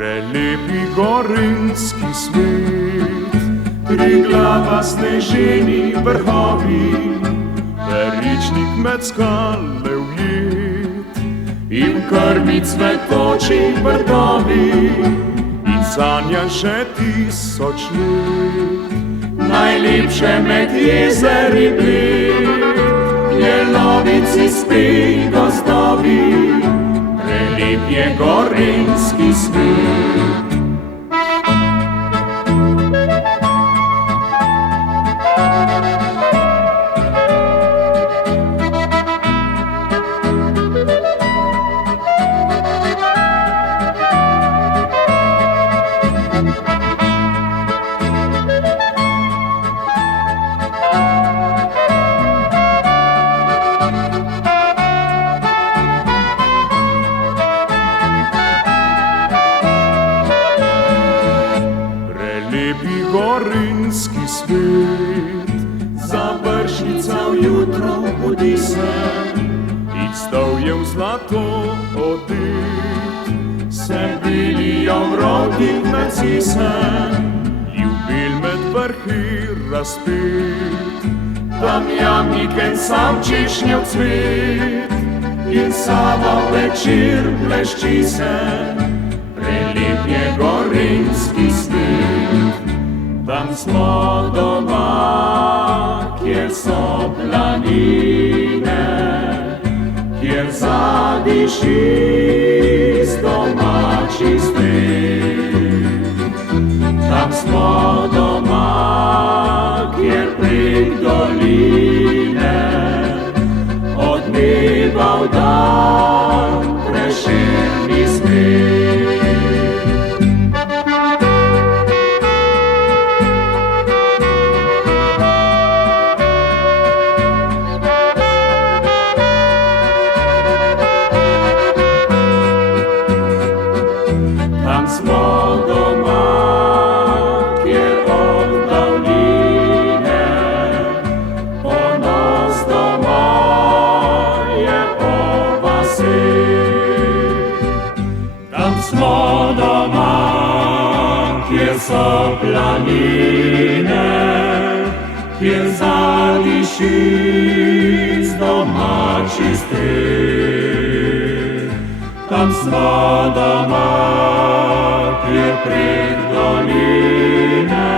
Prelepi gorenjski svet, Triglava, sneženi vrhovi, Veričnik med skale ujet in v krmi cvetoči vrtovi in sanja še 1000 let. Najlepše med jezeri Bled, jelovici spej gozdovi, prelep je gorenjski svet. Lepi gorenjski svet, Završnica vjutro budi se in stovje v zlato odet. Sem bilijo vrodih med cisen, ljubil med vrhi razpet. Tam jamnik en sam češnjev cvet in Sava večer blešči se, prelep je gorenjski svet. Tam smo doma, kjer so planine, kjer zadiši z domači svet. Tam smo doma, kjer prek doline od neba v dan prešerni svet. Tam smo doma, kjer od davnine ponos doma je po vaseh. Tam smo doma, kjer so planine, kjer zadiši z domači svet. Tam smo doma, kjer prek doline